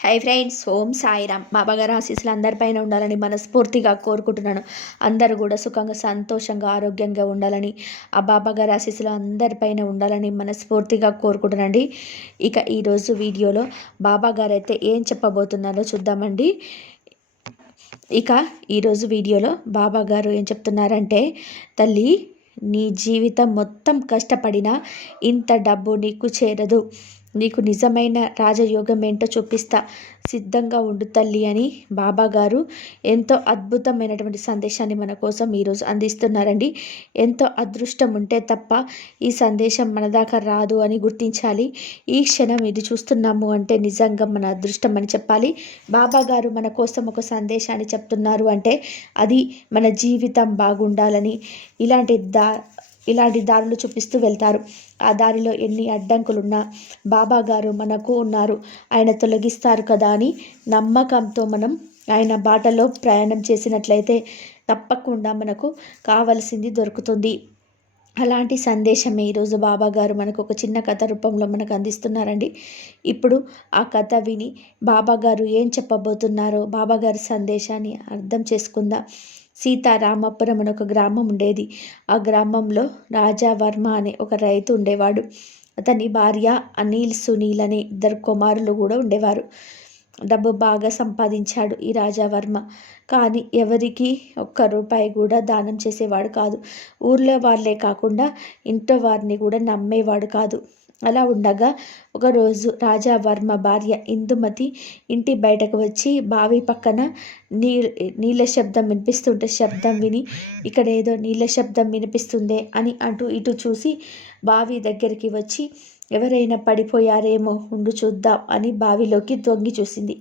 Hi friends ఓం సాయిరామ్. బాబాగారు ఆశీస్సులు అందరిపైన ఉండాలని మనస్ఫూర్తిగా కోరుకుంటున్నాను. అందరూ కూడా సుఖంగా సంతోషంగా ఆరోగ్యంగా ఉండాలని ఆ బాబాగారు ఆశీస్సులు అందరిపైన ఉండాలని మనస్ఫూర్తిగా కోరుకుంటున్నాండి ఇక ఈరోజు వీడియోలో బాబాగారు అయితే ఏం చెప్పబోతున్నారో చూద్దామండి. ఇక ఈరోజు వీడియోలో బాబాగారు ఏం చెప్తున్నారంటే తల్లి నీ జీవితం మొత్తం కష్టపడినా ఇంత డబ్బు నీకు చేరదు. నీకు నిజమైన రాజయోగం ఏంటో చూపిస్తా సిద్ధంగా ఉండు తల్లి అని బాబాగారు ఎంతో అద్భుతమైనటువంటి సందేశాన్ని మన కోసం ఈరోజు అందిస్తున్నారండి. ఎంతో అదృష్టం ఉంటే తప్ప ఈ సందేశం మన దాకా రాదు అని గుర్తించాలి. ఈ క్షణం ఇది చూస్తున్నాము అంటే నిజంగా మన అదృష్టం అని చెప్పాలి. బాబాగారు మన కోసం ఒక సందేశాన్ని చెప్తున్నారు అంటే అది మన జీవితం బాగుండాలని. ఇలాంటి దా ఇలాంటి దారులు చూపిస్తూ వెళ్తారు. ఆ దారిలో ఎన్ని అడ్డంకులున్నా బాబా గారు మనకు ఉన్నారు. ఆయన తొలగిస్తారు కదా అని నమ్మకంతో మనం ఆయన బాటలో ప్రయాణం చేసినట్లయితే తప్పకుండా మనకు కావలసింది దొరుకుతుంది. అలాంటి సందేశమే ఈరోజు బాబా గారు మనకు ఒక చిన్న కథ రూపంలో మనకు అందిస్తున్నారండి. ఇప్పుడు ఆ కథ విని బాబా గారు ఏం చెప్పబోతున్నారో బాబా గారి సందేశాన్ని అర్థం చేసుకుందాం. సీతారామపురం అని ఒక గ్రామం ఉండేది. ఆ గ్రామంలో రాజావర్మ అనే ఒక రైతు ఉండేవాడు. అతని భార్య అనిల్ సునీల్ అనే ఇద్దరు కుమారులు కూడా ఉండేవారు. డబ్బు బాగా సంపాదించాడు ఈ రాజావర్మ కానీ ఎవరికి ఒక్క రూపాయి కూడా దానం చేసేవాడు కాదు. ఊర్లో వాళ్ళే కాకుండా ఇంట్లో వారిని కూడా నమ్మేవాడు కాదు. అలా ఉండగా ఒకరోజు రాజావర్మ భార్య ఇందుమతి ఇంటి బయటకు వచ్చి బావి పక్కన నీ నీళ్ళ శబ్దం వినిపిస్తుంటే శబ్దం విని ఇక్కడ ఏదో నీళ్ళ శబ్దం వినిపిస్తుందే అని అటు ఇటు చూసి బావి దగ్గరికి వచ్చి ఎవరైనా పడిపోయారేమో ఉండు చూద్దాం అని బావిలోకి దొంగి చూసింది.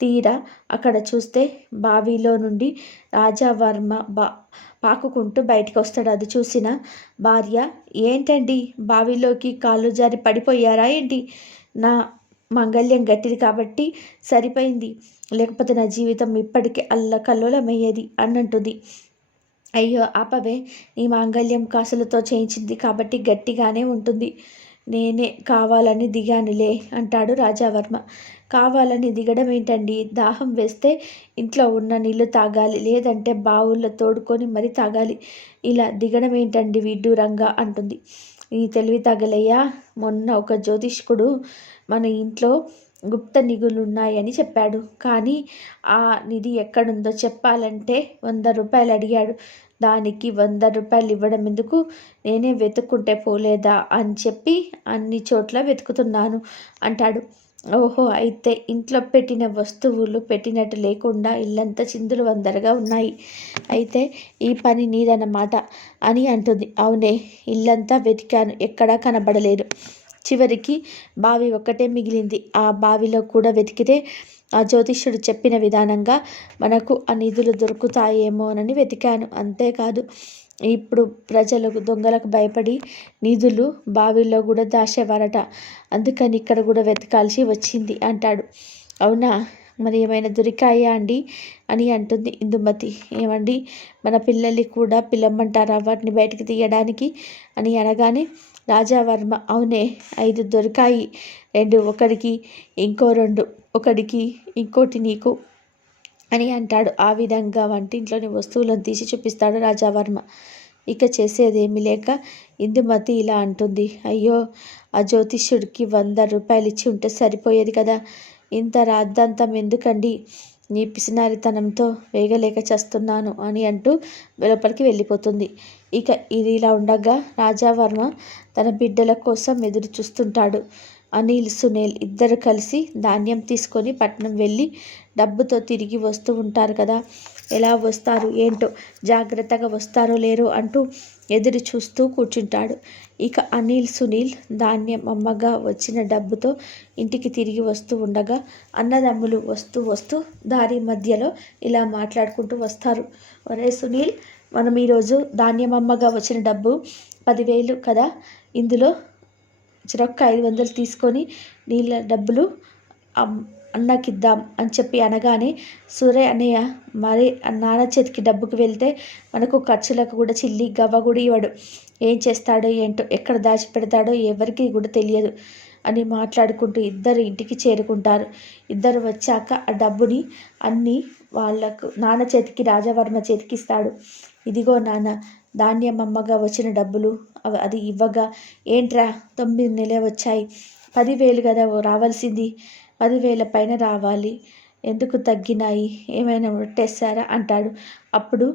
తీరా అక్కడ చూస్తే బావిలో నుండి రాజావర్మ బా పాకుకుంటూ బయటకు వస్తాడు అది చూసిన భార్య ఏంటండి బావిలోకి కాళ్ళు జారి పడిపోయారా ఏంటి? నా మంగళ్యం గట్టిది కాబట్టి సరిపోయింది. లేకపోతే నా జీవితం ఇప్పటికే అల్లకల్లోలమయ్యేది అన్నంటుంది. అయ్యో ఆపవే నీ మాంగళ్యం కాసులతో చేయించింది కాబట్టి గట్టిగానే ఉంటుంది. నేనే కావాలని దిగానులే అంటాడు రాజావర్మ. కావాలని దిగడం ఏంటండి? దాహం వేస్తే ఇంట్లో ఉన్న నీళ్ళు తాగాలి లేదంటే బావుల్లో తోడుకొని మరీ తాగాలి. ఇలా దిగడం ఏంటండి విడ్డూరంగా అంటుంది. ఈ తెలివి తగలయ్యా మొన్న ఒక జ్యోతిష్కుడు మన ఇంట్లో గుప్త నిధులు ఉన్నాయని చెప్పాడు. కానీ ఆ నిధి ఎక్కడుందో చెప్పాలంటే వంద రూపాయలు అడిగాడు. దానికి వంద రూపాయలు ఇవ్వడం ఎందుకు? నేనే వెతుక్కుంటే పోలేదా? అని చెప్పి అన్ని చోట్ల వెతుకుతున్నాను అంటాడు. ఓహో అయితే ఇంట్లో పెట్టిన వస్తువులు పెట్టినట్టు లేకుండా ఇల్లంతా చిందులు వందరగా ఉన్నాయి. అయితే ఈ పని నీదన్నమాట అని అంటుంది. అవునే ఇల్లంతా వెతికాను. ఎక్కడా కనబడలేదు. చివరికి బావి ఒక్కటే మిగిలింది. ఆ బావిలో కూడా వెతికితే ఆ జ్యోతిష్యుడు చెప్పిన విధానంగా మనకు ఆ నిధులు దొరుకుతాయేమోనని వెతికాను. అంతేకాదు ఇప్పుడు ప్రజలకు దొంగలకు భయపడి నిధులు బావిలో కూడా దాచేవారట. అందుకని ఇక్కడ కూడా వెతకాల్సి వచ్చింది అంటాడు. అవునా? మరి ఏమైనా దొరికాయా అండి? అని అంటుంది ఇందుమతి. ఏమండి? మన పిల్లల్ని కూడా పిల్లమ్మంటారా వాటిని బయటకు తీయడానికి? అని అనగానే రాజావర్మ అవునే ఐదు దొరికాయి. రెండు ఒకరికి ఇంకో రెండు. ఒకడికి ఇంకోటి నీకు అని అంటాడు. ఆ విధంగా వంటింట్లోని వస్తువులను తీసి చూపిస్తాడు రాజావర్మ. ఇక చేసేదేమీ లేక ఇందుమతి ఇలా అంటుంది. అయ్యో ఆ జ్యోతిష్యుడికి వంద రూపాయలు ఇచ్చి ఉంటే సరిపోయేది కదా. ఇంత రాద్దాంతం ఎందుకండి? నీ పిసినారితనంతో వేగలేక చేస్తున్నాను అని అంటూ లోపలికి వెళ్ళిపోతుంది. ఇక ఇది ఇలా ఉండగా రాజావర్మ తన బిడ్డల కోసం ఎదురు చూస్తుంటాడు అనిల్ సునీల్ ఇద్దరు కలిసి ధాన్యం తీసుకొని పట్నం వెళ్ళి డబ్బుతో తిరిగి వస్తూ ఉంటారు కదా. ఎలా వస్తారు ఏంటో జాగ్రత్తగా వస్తారో లేరో అంటూ ఎదురు చూస్తూ కూర్చుంటాడు. ఇక అనిల్ సునీల్ ధాన్యం అమ్మగా వచ్చిన డబ్బుతో ఇంటికి తిరిగి వస్తూ ఉండగా అన్నదమ్ములు వస్తూ వస్తూ దారి మధ్యలో ఇలా మాట్లాడుకుంటూ వస్తారు. ఒరే సునీల్ మనం ఈరోజు ధాన్యం అమ్మగా వచ్చిన డబ్బు పదివేలు కదా. ఇందులో చిరొక్క ఐదు వందలు తీసుకొని నీళ్ళ డబ్బులు అన్నకిద్దాం అని చెప్పి అనగానే సూర్య అన్నయ్య మరి నాన్న చేతికి డబ్బుకి వెళ్తే మనకు ఖర్చులకు కూడా చిల్లి గవ్వ కూడా ఇవ్వడు. ఏం చేస్తాడో ఏంటో ఎక్కడ దాచిపెడతాడో ఎవరికి కూడా తెలియదు అని మాట్లాడుకుంటూ ఇద్దరు ఇంటికి చేరుకుంటారు. ఇద్దరు వచ్చాక ఆ డబ్బుని అన్నీ వాళ్ళకు నాన్న చేతికి రాజవర్మ చేతికి ఇస్తాడు. ఇదిగో నాన్న ధాన్యం అమ్మగా వచ్చిన డబ్బులు అది ఇవ్వగా ఏంట్రా తొమ్మిది నెలలు వచ్చాయి. పదివేలు కదా రావాల్సింది. పదివేల పైన రావాలి. ఎందుకు తగ్గినాయి? ఏమైనా కొట్టేస్తారా అంటాడు. అప్పుడు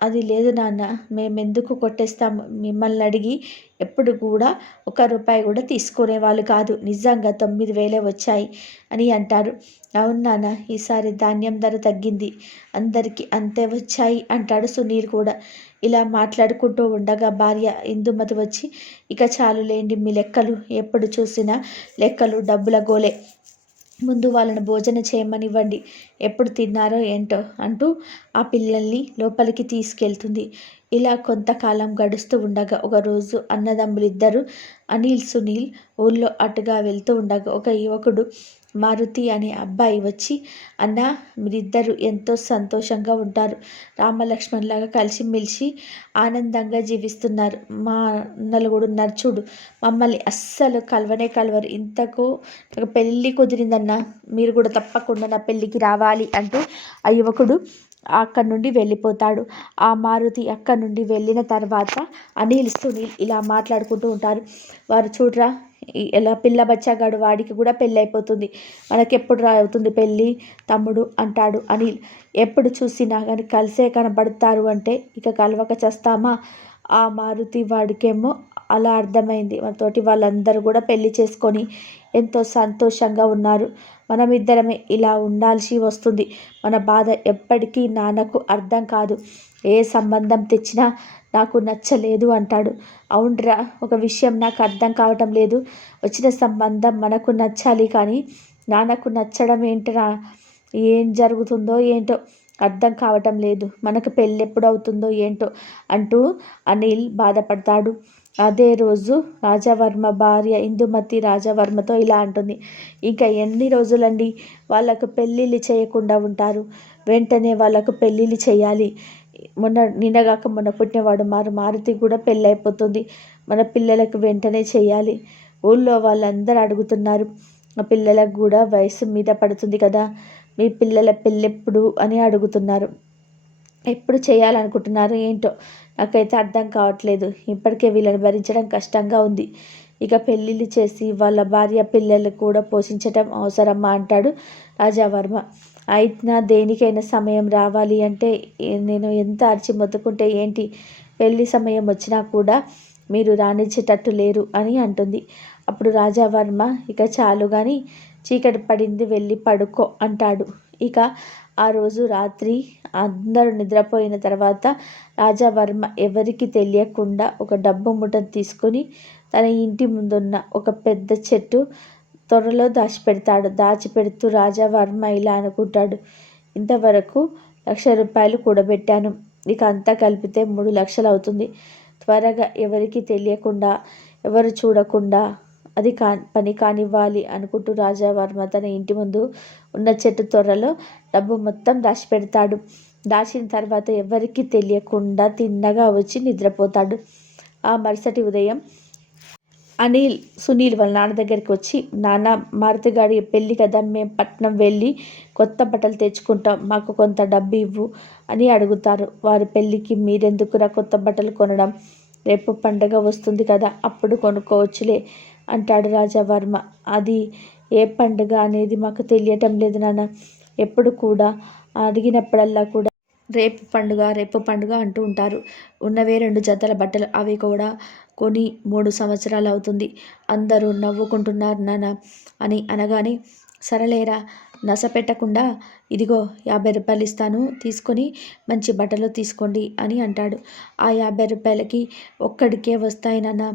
అది లేదు నాన్న మేము ఎందుకు కొట్టేస్తాము మిమ్మల్ని అడిగి ఎప్పుడు కూడా ఒక రూపాయి కూడా తీసుకునే వాళ్ళు కాదు. నిజంగా తొమ్మిది వేలే వచ్చాయి అని అంటారు అవును నాన్న ఈసారి ధాన్యం ధర తగ్గింది. అందరికీ అంతే వచ్చాయి అంటాడు సునీల్ కూడా. ఇలా మాట్లాడుకుంటూ ఉండగా భార్య ఇందుమతి వచ్చి ఇక చాలు లేండి మీ లెక్కలు. ఎప్పుడు చూసినా లెక్కలు డబ్బుల గోలే. ముందు వాళ్ళను భోజనం చేయమనివ్వండి. ఎప్పుడు తిన్నారో ఏంటో అంటూ ఆ పిల్లల్ని లోపలికి తీసుకెళ్తుంది. ఇలా కొంతకాలం గడుస్తూ ఉండగా ఒకరోజు అన్నదమ్ములిద్దరూ అనిల్ సునీల్ ఊళ్ళో అటుగా వెళ్తూ ఉండగా ఒక యువకుడు మారుతి అనే అబ్బాయి వచ్చి అన్న మీరిద్దరు ఎంతో సంతోషంగా ఉంటారు. రామలక్ష్మణ్లాగా కలిసిమెలిసి ఆనందంగా జీవిస్తున్నారు. మా నలుగుడు నర్చుడు మమ్మల్ని అస్సలు కలవనే కలవరు. ఇంతకు పెళ్ళి కుదిరిందన్న. మీరు కూడా తప్పకుండా నా పెళ్ళికి రావాలి అంటూ ఆ యువకుడు అక్కడి నుండి వెళ్ళిపోతాడు. ఆ మారుతి అక్కడి నుండి వెళ్ళిన తర్వాత అనిల్ సునీల్ ఇలా మాట్లాడుకుంటూ ఉంటారు. వారు చూడరా ఎలా పిల్ల బచ్చగాడు వాడికి కూడా పెళ్ళి అయిపోతుంది మనకెప్పుడు రావుతుంది పెళ్ళి? తమ్ముడు అంటాడు అనిల్. ఎప్పుడు చూసినా కానీ కలిసే కనబడతారు అంటే ఇక కలవక చేస్తామా? ఆ మారుతి వాడికేమో అలా అర్థమైంది. మనతోటి వాళ్ళందరూ కూడా పెళ్ళి చేసుకొని ఎంతో సంతోషంగా ఉన్నారు. మనమిద్దరమే ఇలా ఉండాల్సి వస్తుంది. మన బాధ ఎప్పటికీ నాన్నకు అర్థం కాదు. ఏ సంబంధం తెచ్చినా నాకు నచ్చలేదు అంటాడు. అవునరా ఒక విషయం నాకు అర్థం కావటం లేదు. వచ్చిన సంబంధం మనకు నచ్చాలి కానీ నాన్నకు నచ్చడం ఏంటరా? ఏం జరుగుతుందో ఏంటో అర్థం కావటం లేదు. మనకు పెళ్ళి ఎప్పుడు అవుతుందో ఏంటో అంటూ అనిల్ బాధపడతాడు. అదే రోజు రాజవర్మ భార్య ఇందుమతి రాజవర్మతో ఇలా అంటుంది. ఇంకా ఎన్ని రోజులండి వాళ్ళకు పెళ్ళిళ్ళు చేయకుండా ఉంటారు? వెంటనే వాళ్ళకు పెళ్ళిళ్ళు చేయాలి. మొన్న నిన్నగాక మొన్న పుట్టినవాడు మారు మారుతి కూడా పెళ్ళి అయిపోతుంది మన పిల్లలకు వెంటనే చేయాలి. ఊళ్ళో వాళ్ళందరూ అడుగుతున్నారు. ఆ పిల్లలకు కూడా వయసు మీద పడుతుంది కదా. మీ పిల్లల పెళ్ళెప్పుడు? అని అడుగుతున్నారు. ఎప్పుడు చేయాలనుకుంటున్నారు? ఏంటో? నాకైతే అర్థం కావట్లేదు. ఇప్పటికే వీళ్ళని భరించడం కష్టంగా ఉంది. ఇక పెళ్ళిళ్ళు చేసి వాళ్ళ భార్య పిల్లలు కూడా పోషించటం అవసరమా అంటాడు రాజావర్మ. అయినా దేనికైనా సమయం రావాలి అంటే నేను ఎంత అరిచి మొత్తుకుంటే ఏంటి? పెళ్ళి సమయం వచ్చినా కూడా మీరు రాణించేటట్టు లేరు అని అంటుంది. అప్పుడు రాజావర్మ ఇక చాలు కానీ చీకటి పడింది వెళ్ళి పడుకో అంటాడు. ఇక ఆ రోజు రాత్రి అందరూ నిద్రపోయిన తర్వాత రాజావర్మ ఎవరికి తెలియకుండా ఒక డబ్బు ముఠను తీసుకొని తన ఇంటి ముందున్న ఒక పెద్ద చెట్టు త్వరలో దాచిపెడతాడు. దాచిపెడుతూ రాజావర్మ ఇలా అనుకుంటాడు ఇంతవరకు లక్ష రూపాయలు కూడబెట్టాను. ఇక అంతా కలిపితే మూడు లక్షలు అవుతుంది. త్వరగా ఎవరికి తెలియకుండా ఎవరు చూడకుండా అది కా పని కానివ్వాలి అనుకుంటూ రాజావర్మ తన ఇంటి ముందు ఉన్న చెట్టు త్వరలో డబ్బు మొత్తం దాచి పెడతాడు. దాచిన తర్వాత ఎవరికి తెలియకుండా తిన్నగా వచ్చి నిద్రపోతాడు. ఆ మరుసటి ఉదయం అనిల్ సునీల్ వాళ్ళ నాన్న దగ్గరికి వచ్చి నాన్న మారుతిగాడి పెళ్ళి కదా మేము పట్నం వెళ్ళి కొత్త బట్టలు తెచ్చుకుంటాం మాకు కొంత డబ్బు ఇవ్వు అని అడుగుతారు. వారి పెళ్ళికి మీరెందుకురా కొత్త బట్టలు కొనడం? రేపు పండగ వస్తుంది కదా అప్పుడు కొనుక్కోవచ్చులే అంటాడు రాజావర్మ. అది ఏ పండుగ అనేది మాకు తెలియటం లేదు నాన్న. ఎప్పుడు కూడా అడిగినప్పుడల్లా కూడా రేపు పండుగ రేపు పండుగ అంటూ ఉంటారు. ఉన్నవే రెండు జతల బట్టలు. అవి కూడా కొని మూడు సంవత్సరాలు అవుతుంది. అందరూ నవ్వుకుంటున్నారు నాన్న అని అనగానే సరలేరా నస పెట్టకుండా ఇదిగో యాభై రూపాయలు ఇస్తాను తీసుకొని మంచి బట్టలు తీసుకోండి అని అంటాడు. ఆ యాభై రూపాయలకి ఒక్కడికే వస్తాయి నాన్న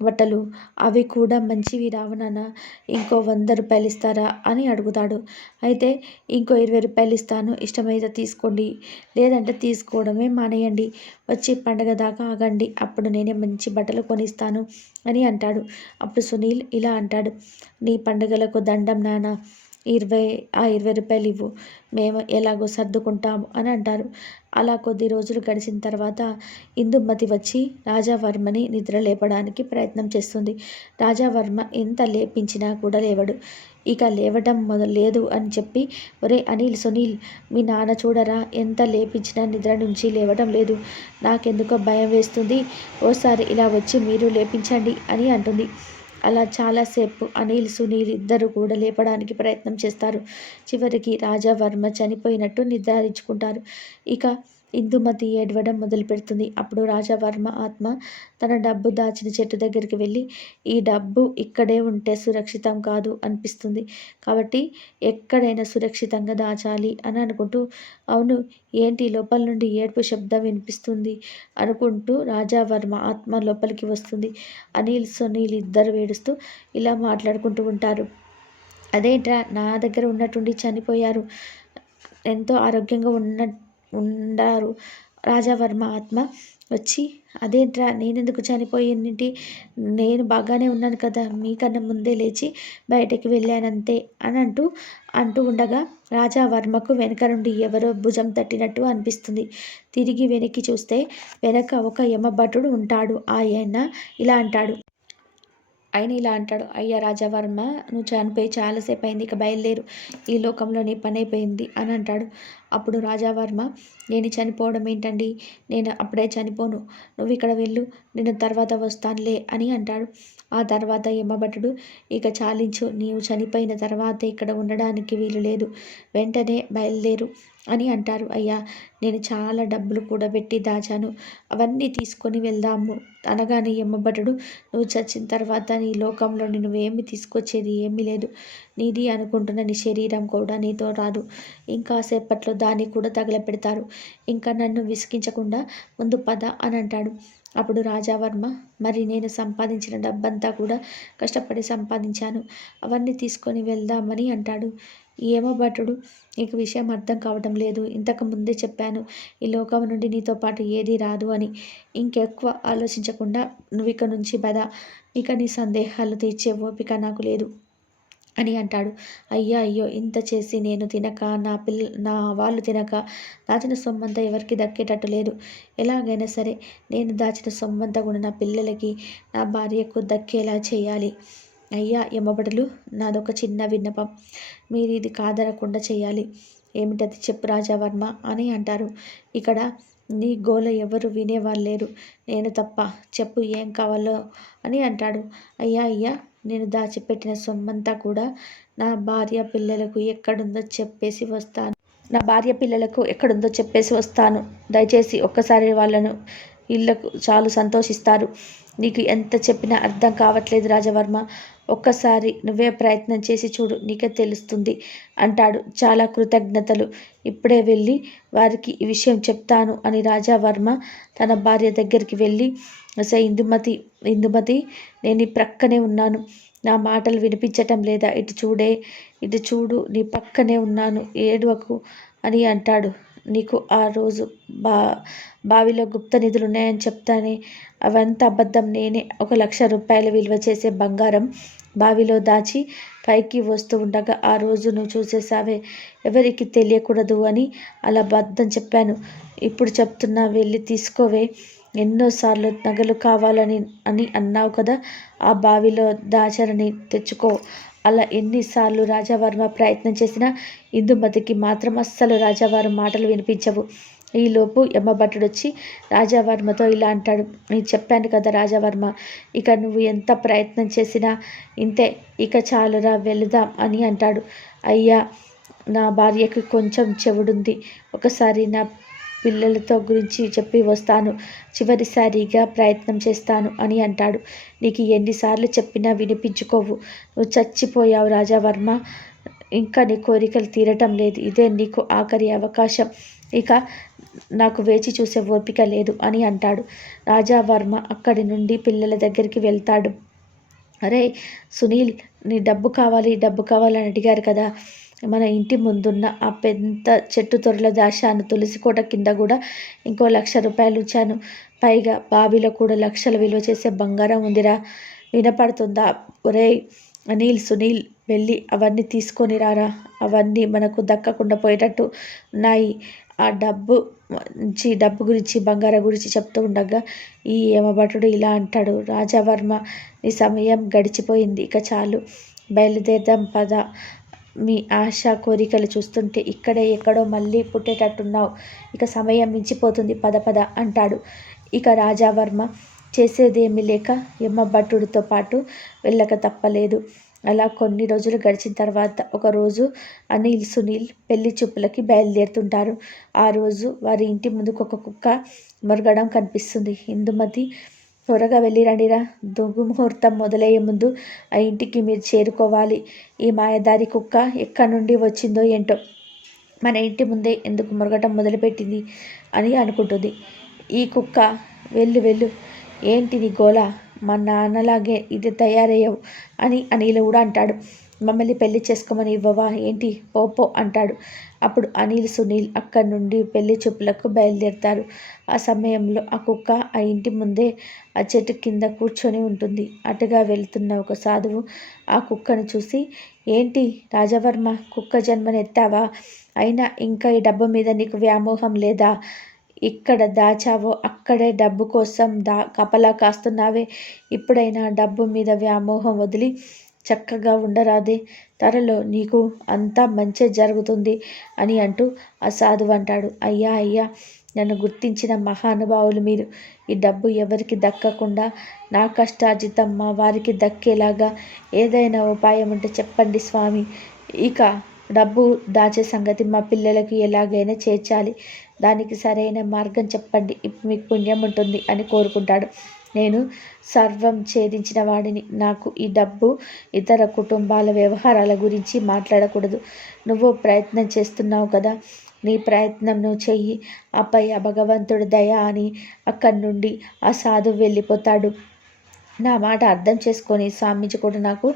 బట్టలు. అవి కూడా మంచివి రావు నాన్న. ఇంకో వంద రూపాయలు ఇస్తారా అని అడుగుతాడు. అయితే ఇంకో ఇరవై రూపాయలు ఇస్తాను ఇష్టమైతే తీసుకోండి. లేదంటే తీసుకోవడమే మానేయండి. వచ్చి పండగ దాకా ఆగండి. అప్పుడు నేనే మంచి బట్టలు కొనిస్తాను అని అంటాడు. అప్పుడు సునీల్ ఇలా అంటాడు. నీ పండుగలకు దండం నానా ఇరవై ఆ ఇరవై రూపాయలు ఇవ్వు. మేము ఎలాగో సర్దుకుంటాము అని అంటారు. అలా కొద్ది రోజులు గడిచిన తర్వాత ఇందుమతి వచ్చి రాజావర్మని నిద్ర లేపడానికి ప్రయత్నం చేస్తుంది. రాజావర్మ ఎంత లేపించినా కూడా లేవడు. ఇక లేవడం మొదలేదు అని చెప్పి ఒరే అనిల్ సునీల్ మీ నాన్న చూడరా? ఎంత లేపించినా నిద్ర నుంచి లేవడం లేదు. నాకెందుకో భయం వేస్తుంది. ఓసారి ఇలా వచ్చి మీరు లేపించండి అని అంటుంది. అలా చాలాసేపు అనిల్ సునీల్ ఇద్దరు కూడా లేపడానికి ప్రయత్నం చేస్తారు. చివరికి రాజావర్మ చనిపోయినట్టు నిర్ధారించుకుంటారు. ఇక ఇందుమతి ఏడవడం మొదలు పెడుతుంది. అప్పుడు రాజావర్మ ఆత్మ తన డబ్బు దాచిన చెట్టు దగ్గరికి వెళ్ళి ఈ డబ్బు ఇక్కడే ఉంటే సురక్షితం కాదు అనిపిస్తుంది. కాబట్టి ఎక్కడైనా సురక్షితంగా దాచాలి అని అనుకుంటూ అవును ఏంటి లోపల నుండి ఏడుపు శబ్దం వినిపిస్తుంది అనుకుంటూ రాజావర్మ ఆత్మ లోపలికి వస్తుంది. అనిల్ సునీల్ ఇద్దరు వేడుస్తూ ఇలా మాట్లాడుకుంటూ ఉంటారు. అదేంట్రా నా దగ్గర ఉన్నట్టుండి చనిపోయారు. ఎంతో ఆరోగ్యంగా ఉన్న ఉండారు. రాజావర్మ ఆత్మ వచ్చి అదేంట్రా నేనెందుకు చనిపోయింది నేను బాగానే ఉన్నాను కదా మీకన్నా ముందే లేచి బయటకి వెళ్ళానంతే అని అంటూ అంటూ ఉండగా రాజావర్మకు వెనక నుండి ఎవరో భుజం తట్టినట్టు అనిపిస్తుంది. తిరిగి వెనక్కి చూస్తే వెనక ఒక యమభటుడు ఉంటాడు. ఆయన ఇలా అంటాడు. ఆయన ఇలా అంటాడు అయ్యా రాజావర్మ నువ్వు చనిపోయి చాలాసేపు అయింది ఇక బయలుదేరు. ఈ లోకంలో నీ పని అయిపోయింది అని అంటాడు. అప్పుడు రాజావర్మ నేను చనిపోవడం ఏంటండి? నేను అప్పుడే చనిపోను. నువ్వు ఇక్కడ వెళ్ళు. నేను తర్వాత వస్తానులే అని అంటాడు. ఆ తర్వాత యమభటుడు ఇక చాలించు. నీవు చనిపోయిన తర్వాత ఇక్కడ ఉండడానికి వీలు లేదు. వెంటనే బయలుదేరు అని అంటారు. అయ్యా నేను చాలా డబ్బులు కూడా పెట్టి దాచాను. అవన్నీ తీసుకొని వెళ్దాము అనగానే యమ్మభటుడు నువ్వు చచ్చిన తర్వాత నీ లోకంలో నువ్వేమి తీసుకొచ్చేది ఏమీ లేదు. నీది అనుకుంటున్న నీ శరీరం కూడా నీతో రాదు. ఇంకా సేపట్లో దాన్ని కూడా తగలపెడతారు. ఇంకా నన్ను విసిగించకుండా ముందు పద అని అంటాడు. అప్పుడు రాజావర్మ మరి నేను సంపాదించిన డబ్బంతా కూడా కష్టపడి సంపాదించాను. అవన్నీ తీసుకొని వెళ్దామని అంటాడు. ఏమో భటుడు నీకు విషయం అర్థం కావడం లేదు. ఇంతకు ముందే చెప్పాను ఈ లోకం నుండి నీతో పాటు ఏది రాదు అని. ఇంకెక్కువ ఆలోచించకుండా నువ్వు ఇక నుంచి బద ఇక నీ సందేహాలు తీర్చే ఓపిక నాకు లేదు. అని అంటాడు. అయ్యా అయ్యో ఇంత చేసి నేను తినక నా పిల్ల నా వాళ్ళు తినక దాచిన సొమ్మంతా ఎవరికి దక్కేటట్టు లేదు. ఎలాగైనా సరే నేను దాచిన సొమ్మంతా కూడా నా పిల్లలకి నా భార్యకు దక్కేలా చేయాలి. అయ్యా ఎమ్మబడులు నాదొక చిన్న విన్నపం. మీరు ఇది కాదనకుండా చేయాలి. ఏమిటది? చెప్పు రాజావర్మ అని అంటారు. ఇక్కడ నీ గోల ఎవరు వినేవాళ్ళు లేరు. నేను తప్ప చెప్పు ఏం కావాలో అని అంటాడు. అయ్యా అయ్యా నేను దాచిపెట్టిన సొమ్మంతా కూడా నా భార్య పిల్లలకు ఎక్కడుందో చెప్పేసి వస్తాను. నా భార్య పిల్లలకు ఎక్కడుందో చెప్పేసి వస్తాను. దయచేసి ఒక్కసారి వాళ్ళను ఇళ్ళకు చాలు సంతోషిస్తారు. నీకు ఎంత చెప్పినా అర్థం కావట్లేదు రాజవర్మ. ఒక్కసారి నువ్వే ప్రయత్నం చేసి చూడు నీకే తెలుస్తుంది అంటాడు చాలా కృతజ్ఞతలు. ఇప్పుడే వెళ్ళి వారికి ఈ విషయం చెప్తాను అని రాజావర్మ తన భార్య దగ్గరికి వెళ్ళి సే ఇందుమతి ఇందుమతి నేను నీ ప్రక్కనే ఉన్నాను. నా మాటలు వినిపించటం లేదా? ఇటు చూడే ఇటు చూడు నీ పక్కనే ఉన్నాను. ఏడువకు అని అంటాడు. నీకు ఆ రోజు బా బావిలో గుప్త నిధులు ఉన్నాయని చెప్తానే అవంతా అబద్ధం. నేనే ఒక లక్ష రూపాయలు విలువ చేసే బంగారం బావిలో దాచి పైకి వస్తూ ఉండగా ఆ రోజు నువ్వు చూసేసావే ఎవరికి తెలియకూడదు అని అలా అబద్ధం చెప్పాను. ఇప్పుడు చెప్తున్నా వెళ్ళి తీసుకోవే. ఎన్నోసార్లు నగలు కావాలని అని అన్నావు కదా ఆ బావిలో దాచరని తెచ్చుకో. అలా ఎన్నిసార్లు రాజావర్మ ప్రయత్నం చేసినా ఇందుమతికి మాత్రం అస్సలు రాజావారి మాటలు వినిపించవు. ఈలోపు యమ్మభట్టుడు వచ్చి రాజావర్మతో ఇలా అంటాడు. నేను చెప్పాను కదా రాజావర్మ ఇక నువ్వు ఎంత ప్రయత్నం చేసినా ఇంతే ఇక చాలురా వెళదాం అని అంటాడు. అయ్యా నా భార్యకి కొంచెం చెవుడుంది. ఒకసారి నా పిల్లలతో గురించి చెప్పి వస్తాను. చివరిసారిగా ప్రయత్నం చేస్తాను అని అంటాడు. నీకు ఎన్నిసార్లు చెప్పినా వినిపించుకోవు. నువ్వు చచ్చిపోయావు రాజావర్మ. ఇంకా నీ కోరికలు తీరటం లేదు. ఇదే నీకు ఆఖరి అవకాశం. ఇక నాకు వేచి చూసే ఓపిక లేదు అని అంటాడు. రాజావర్మ అక్కడి నుండి పిల్లల దగ్గరికి వెళ్తాడు. అరే సునీల్ నీ డబ్బు కావాలి డబ్బు కావాలని అడిగారు కదా. మన ఇంటి ముందున్న ఆ పెద్ద చెట్టు తొరల దాశాను తులసి కోట కింద కూడా ఇంకో లక్ష రూపాయలు ఉంచాను పైగా బావిలో కూడా లక్షల విలువ చేసే బంగారం ఉందిరా. వినపడుతుందా? ఒరేయ్ అనిల్ సునీల్ వెళ్ళి అవన్నీ తీసుకొని రారా. అవన్నీ మనకు దక్కకుండా పోయేటట్టు ఉన్నాయి. ఆ డబ్బు మంచి డబ్బు గురించి బంగారం గురించి చెప్తూ ఉండగా ఈ యమభటుడు ఇలా అంటాడు. రాజావర్మ నీ సమయం గడిచిపోయింది. ఇక చాలు. బయలుదేరదాం పద. మీ ఆశ కోరికలు చూస్తుంటే ఇక్కడే ఎక్కడో మళ్ళీ పుట్టేటట్టున్నావు. ఇక సమయం మించిపోతుంది పద పద అంటాడు. ఇక రాజావర్మ చేసేదేమీ లేక యమభట్టుడితో పాటు వెళ్ళక తప్పలేదు. అలా కొన్ని రోజులు గడిచిన తర్వాత ఒకరోజు అనిల్ సునీల్ పెళ్ళి చూపులకి బయలుదేరుతుంటారు. ఆ రోజు వారి ఇంటి ముందుకు ఒక కుక్క మొరగడం కనిపిస్తుంది. ఇందుమతి త్వరగా వెళ్ళి రండిరా దొంగు ముహూర్తం మొదలయ్యే ముందు ఆ ఇంటికి మీరు చేరుకోవాలి. ఈ మాయదారి కుక్క ఎక్కడి నుండి వచ్చిందో ఏంటో. మన ఇంటి ముందే ఎందుకు మురగటం మొదలుపెట్టింది అని అనుకుంటుంది. ఈ కుక్క వెళ్ళు వెళ్ళు. ఏంటి నీ గోల మా నాన్నలాగే ఇది తయారయ్యావు అని అనిల్ కూడా అంటాడు. మమ్మల్ని పెళ్ళి చేసుకోమని ఇవ్వవా ఏంటి? పోపో అంటాడు. అప్పుడు అనిల్ సునీల్ అక్కడి నుండి పెళ్ళి చూపులకు బయలుదేరతారు. ఆ సమయంలో ఆ కుక్క ఆ ఇంటి ముందే ఆ చెట్టు కింద కూర్చొని ఉంటుంది. అటుగా వెళ్తున్న ఒక సాధువు ఆ కుక్కను చూసి ఏంటి రాజవర్మ కుక్క జన్మనెత్తావా? అయినా ఇంకా ఈ డబ్బు మీద నీకు వ్యామోహం లేదా? ఇక్కడ దాచావో అక్కడే డబ్బు కోసం దా కపలా కాస్తున్నావే. ఇప్పుడైనా డబ్బు మీద వ్యామోహం వదిలి చక్కగా ఉండరాదే. త్వరలో నీకు అంతా మంచి జరుగుతుంది అని అంటూ ఆ సాధువు అంటాడు. అయ్యా అయ్యా నన్ను గుర్తించిన మహానుభావులు మీరు. ఈ డబ్బు ఎవరికి దక్కకుండా నా కష్టార్జితం మా వారికి దక్కేలాగా ఏదైనా ఉపాయం ఉంటే చెప్పండి స్వామి. ఇక డబ్బు దాచే సంగతి మా పిల్లలకి ఎలాగైనా చేర్చాలి. దానికి సరైన మార్గం చెప్పండి. ఇప్పుడు మీకు పుణ్యం ఉంటుంది అని కోరుకుంటాడు. నేను సర్వం ఛేదించిన వాడిని. నాకు ఈ డబ్బు ఇతర కుటుంబాల వ్యవహారాల గురించి మాట్లాడకూడదు. నువ్వు ప్రయత్నం చేస్తున్నావు కదా? నీ ప్రయత్నం చెయ్యి. ఆపై ఆ భగవంతుడు దయ అని అక్కడి నుండి ఆ సాధువు వెళ్ళిపోతాడు. నా మాట అర్థం చేసుకొని స్వామీజీ కూడా నాకు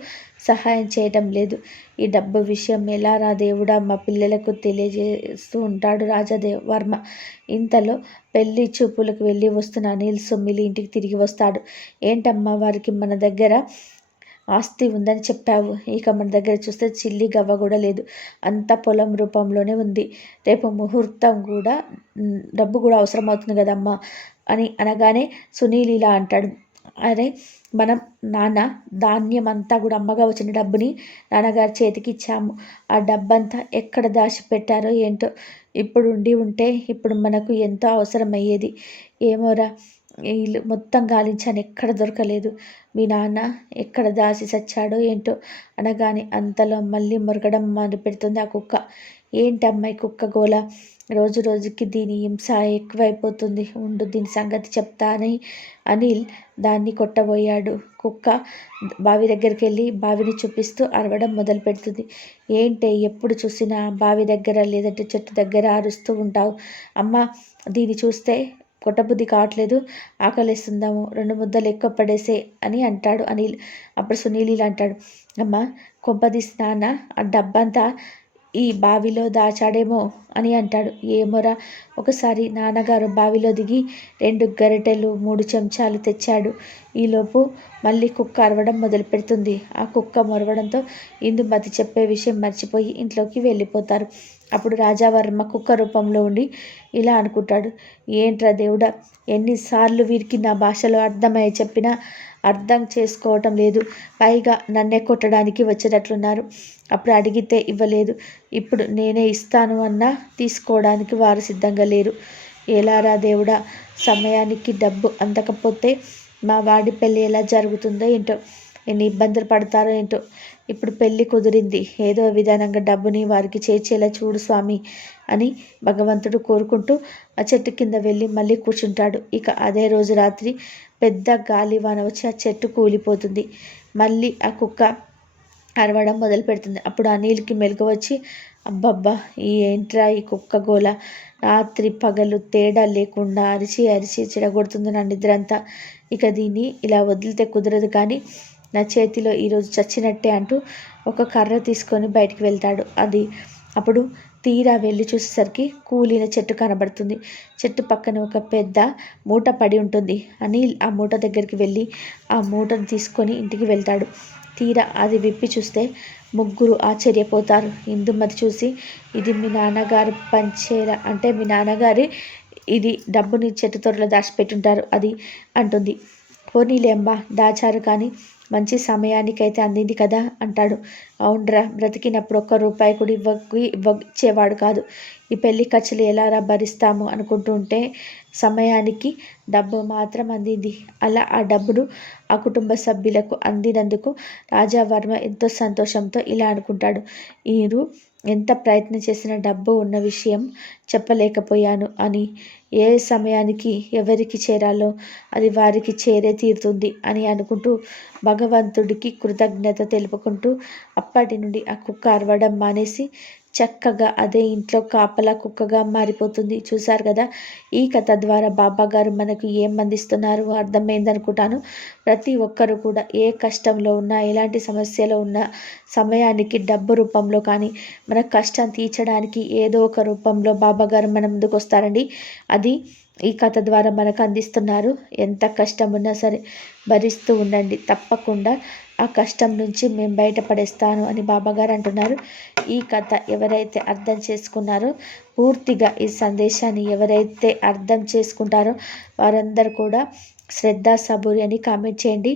సహాయం చేయటం లేదు. ఈ డబ్బు విషయం ఎలా రా దేవుడా? మా పిల్లలకు తెలియజేస్తూ ఉంటాడు రాజాదేవ్ వర్మ. ఇంతలో పెళ్ళి చూపులకు వెళ్ళి వస్తున్న అనిల్ సొమ్మిలి ఇంటికి తిరిగి వస్తాడు. ఏంటమ్మా వారికి మన దగ్గర ఆస్తి ఉందని చెప్పావు. ఇక మన దగ్గర చూస్తే చిల్లి గవ్వ కూడా లేదు. అంత పొలం రూపంలోనే ఉంది. రేపు ముహూర్తం కూడా డబ్బు కూడా అవసరం అవుతుంది కదమ్మా అని అనగానే సునీల్ ఇలా అంటాడు. అరే మనం నాన్న ధాన్యం అంతా కూడా అమ్మగా వచ్చిన డబ్బుని నాన్నగారి చేతికి ఇచ్చాము ఆ డబ్బంతా ఎక్కడ దాచిపెట్టారో ఏంటో ఇప్పుడు ఉండి ఉంటే ఇప్పుడు మనకు ఎంతో అవసరమయ్యేది. ఏమోరా ఇల్లు మొత్తం గాలించాను ఎక్కడ దొరకలేదు. మీ నాన్న ఎక్కడ దాచి చచ్చాడో ఏంటో అనగానే అంతలో మళ్ళీ మొరగడం మొదలు పెడుతుంది ఆ కుక్క. ఏంటమ్మాయి కుక్క గోల? రోజు రోజుకి దీని హింస ఎక్కువైపోతుంది. ఉండు దీని సంగతి చెప్తా అని అనిల్ దాన్ని కొట్టబోయాడు. కుక్క బావి దగ్గరికి వెళ్ళి బావిని చూపిస్తూ అరవడం మొదలు పెడుతుంది. ఏంటి ఎప్పుడు చూసినా బావి దగ్గర లేదంటే చెట్టు దగ్గర అరుస్తూ ఉంటావు. అమ్మ దీన్ని చూస్తే కొట్టబుద్ధి కావట్లేదు. ఆకలిస్తుందాము. రెండు ముద్దలు ఎక్కువ పడేసే అని అంటాడు అనిల్. అప్పుడు సునీల్ ఇలా అంటాడు. అమ్మ కొంపది స్నాన ఆ డబ్బంతా ఈ బావిలో దాచాడేమో అని అంటాడు. ఏమోరా ఒకసారి నాన్నగారు బావిలో దిగి రెండు గరిటెలు మూడు చెంచాలు తెచ్చాడు. ఈలోపు మళ్ళీ కుక్క అరవడం మొదలు పెడుతుంది. ఆ కుక్క మొరవడంతో ఇందుమతి చెప్పే విషయం మర్చిపోయి ఇంట్లోకి వెళ్ళిపోతారు. అప్పుడు రాజావర్మ కుక్క రూపంలో ఉండి ఇలా అనుకుంటాడు. ఏంట్రా దేవుడా ఎన్నిసార్లు వీరికి నా భాషలో అర్థమయ్యే చెప్పినా అర్థం చేసుకోవటం లేదు. పైగా నన్నే కొట్టడానికి వచ్చేటట్లున్నారు. అప్పుడు అడిగితే ఇవ్వలేదు. ఇప్పుడు నేనే ఇస్తాను అన్నా తీసుకోవడానికి వారు సిద్ధంగా లేరు. ఎలారా దేవుడా సమయానికి డబ్బు అందకపోతే మా వాడి పెళ్ళి ఎలా జరుగుతుందో ఏంటో ఎన్ని ఇబ్బందులు పడతారో ఏంటో. ఇప్పుడు పెళ్ళి కుదిరింది. ఏదో విధానంగా డబ్బుని వారికి చేర్చేలా చూడు స్వామి అని భగవంతుడు కోరుకుంటూ ఆ చెట్టు కింద వెళ్ళి మళ్ళీ కూర్చుంటాడు. ఇక అదే రోజు రాత్రి పెద్ద గాలివాన వచ్చి ఆ చెట్టు కూలిపోతుంది. మళ్ళీ ఆ కుక్క అరవడం మొదలు పెడుతుంది అప్పుడు అనిల్కి మెలకు వచ్చి అబ్బబ్బా ఈ ఏంట్రా ఈ కుక్క గోల? రాత్రి పగలు తేడా లేకుండా అరిచి అరిచి చెడగొడుతుంది నా నిద్రంతా. ఇక దీన్ని ఇలా వదిలితే కుదరదు కానీ నా చేతిలో ఈరోజు చచ్చినట్టే అంటూ ఒక కర్ర తీసుకొని బయటికి వెళ్తాడు. అది అప్పుడు తీరా వెళ్ళి చూసేసరికి కూలిన చెట్టు కనబడుతుంది. చెట్టు పక్కన ఒక పెద్ద మూట పడి ఉంటుంది. అనిల్ ఆ మూట దగ్గరికి వెళ్ళి ఆ మూటను తీసుకొని ఇంటికి వెళ్తాడు. తీరా అది విప్పి చూస్తే ముగ్గురు ఆశ్చర్యపోతారు. ఇందుమతి చూసి ఇది మీ నాన్నగారు పంచేలా అంటే మీ నాన్నగారి ఇది డబ్బుని చెట్టు త్వరలో దాచిపెట్టుంటారు అది అంటుంది. పోనీలే అమ్మా దాచారు కానీ మంచి సమయానికైతే అందింది కదా అంటాడు. అవునరా బ్రతికినప్పుడు ఒక్క రూపాయి కూడా ఇవ్వకి ఇవ్వ ఇవ్వచ్చేవాడు కాదు. ఈ పెళ్ళి ఖర్చులు ఎలా భరిస్తాము అనుకుంటూ ఉంటే సమయానికి డబ్బు మాత్రం అందింది. అలా ఆ డబ్బును ఆ కుటుంబ సభ్యులకు అందినందుకు రాజావర్మ ఎంతో సంతోషంతో ఇలా అనుకుంటాడు. వీరు ఎంత ప్రయత్నం చేసిన డబ్బు ఉన్న విషయం చెప్పలేకపోయాను అని ఏ సమయానికి ఎవరికి చేరాలో అది వారికి చేరే తీరుతుంది అని అనుకుంటూ భగవంతుడికి కృతజ్ఞత తెలుపుకుంటూ అప్పటి నుండి ఆ కుక్క అరవడం మానేసి చక్కగా అదే ఇంట్లో కాపలా కుక్కగా మారిపోతుంది. చూశారు కదా? ఈ కథ ద్వారా బాబా గారు మనకు ఏం అందిస్తున్నారు అర్థమైందనుకుంటాను. ప్రతి ఒక్కరు కూడా ఏ కష్టంలో ఉన్నా ఎలాంటి సమస్యలో ఉన్నా సమయానికి డబ్బు రూపంలో కానీ మన కష్టం తీర్చడానికి ఏదో ఒక రూపంలో బాబా గారు మన ముందుకు వస్తారండి. అది ఈ కథ ద్వారా మనకు అందిస్తున్నారు. ఎంత కష్టం ఉన్నా సరే భరిస్తూ ఉండండి. తప్పకుండా ఆ కష్టం నుంచి మేము బయటపడేస్తాను అని బాబాగారు అంటున్నారు. ఈ కథ ఎవరైతే అర్థం చేసుకున్నారో పూర్తిగా ఈ సందేశాన్ని ఎవరైతే అర్థం చేసుకుంటారో వారందరూ కూడా శ్రద్ధ సబూరి అని కామెంట్ చేయండి.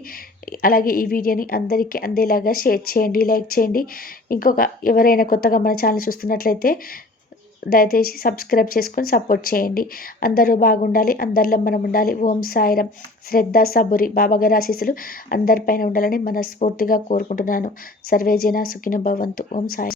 అలాగే ఈ వీడియోని అందరికీ అందేలాగా షేర్ చేయండి లైక్ చేయండి. ఇంకొక ఎవరైనా కొత్తగా మన ఛానల్ చూస్తున్నట్లయితే దయచేసి సబ్స్క్రైబ్ చేసుకొని సపోర్ట్ చేయండి. అందరూ బాగుండాలి అందరిలో మనం ఉండాలి. ఓం సాయిరం శ్రద్ధ సబురి బాబాగారి ఆశీస్సులు అందరిపైన ఉండాలని మనస్ఫూర్తిగా కోరుకుంటున్నాను. సర్వేజన సుఖిన భవంతు. ఓం సాయి